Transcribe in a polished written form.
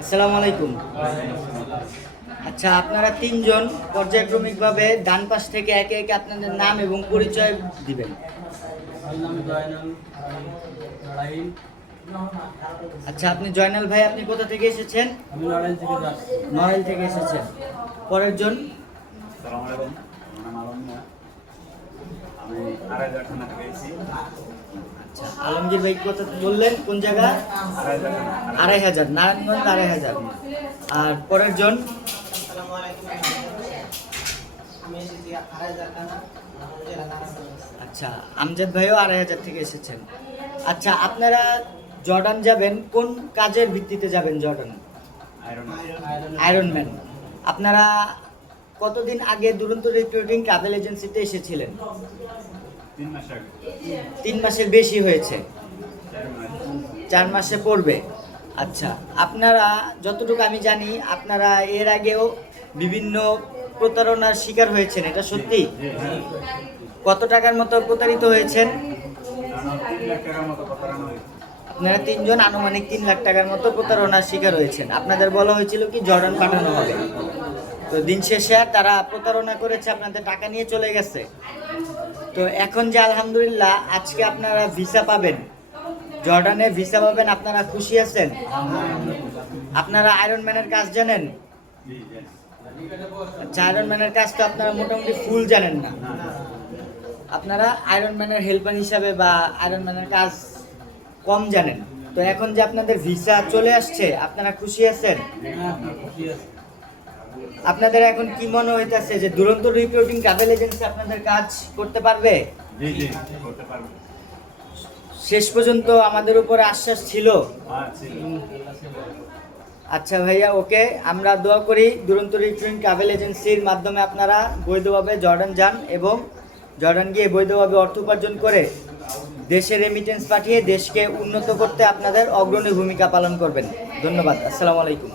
আসসালামু আলাইকুম। আচ্ছা, আপনারা তিনজন পর্যায়ক্রমিকভাবে ডান পাশ থেকে একে একে আপনাদের নাম এবং পরিচয় দিবেন। আচ্ছা, আপনি জয়নাল ভাই, আপনি কোথা থেকে এসেছেন? নড়াইল থেকে এসেছেন। পরের জন। আচ্ছা, আলমগীর ভাই কোথা বললেন, কোন জায়গা? ২৫০০, নারায়ণগঞ্জ ২৫০০। আর পরের জন। আচ্ছা, আমজাদ ভাইও ২৫০০ থেকে এসেছেন। আচ্ছা, আপনারা জর্ডান যাবেন, কোন কাজের ভিত্তিতে যাবেন জর্ডান? আয়রনম্যান। আপনারা কতদিন আগে দুরন্ত রিক্রুটিং ট্রাভেল এজেন্সিতে এসেছিলেন? 3 মাসের বেশি হয়েছে, 4 মাসে পড়বে। আচ্ছা, আপনারা যতটুকু আমি জানি আপনারা এর আগেও বিভিন্ন প্রতারণার শিকার হয়েছেন, এটা সত্যি? কত টাকার মতো প্রতারিত হয়েছেন? আপনারা তিনজন আনুমানিক 3 লাখ টাকার মতো প্রতারণার শিকার হয়েছেন। আপনাদের বলা হয়েছিল কি জর্ডান পাঠানো হবে, তো দিন শেষে তারা প্রতারণা করেছে, আপনাদের টাকা নিয়ে চলে গেছে। তো এখন যে আলহামদুলিল্লাহ আজকে আপনারা ভিসা পাবেন, জর্ডানে ভিসা পাবেন, আপনারা খুশি আছেন? আপনারা আয়রনম্যানের কাজ জানেন? আচ্ছা, আয়রনম্যানের কাজ তো আপনারা মোটামুটি ফুল জানেন না, আপনারা আয়রনম্যানের হেল্পার হিসাবে বা আয়রনম্যানের কাজ কম জানেন। তো এখন যে আপনাদের ভিসা চলে আসছে, আপনারা খুশি আছেন? আপনাদের এখন কি মনে হইতেছে যে দুরন্ত রিক্রুটিং ট্রাভেল এজেন্সি আপনাদের কাজ করতে পারবে? শেষ পর্যন্ত আমাদের উপরে আশ্বাস ছিল। আচ্ছা ভাইয়া, ওকে, আমরা দোয়া করি দুরন্ত রিক্রুটিং ট্রাভেল এজেন্সির মাধ্যমে আপনারা বৈধভাবে জর্ডান যান এবং জর্ডান গিয়ে বৈধভাবে অর্থ উপার্জন করে দেশে রেমিটেন্স পাঠিয়ে দেশকে উন্নত করতে আপনাদের অগ্রণী ভূমিকা পালন করবেন। ধন্যবাদ। আসসালামু আলাইকুম।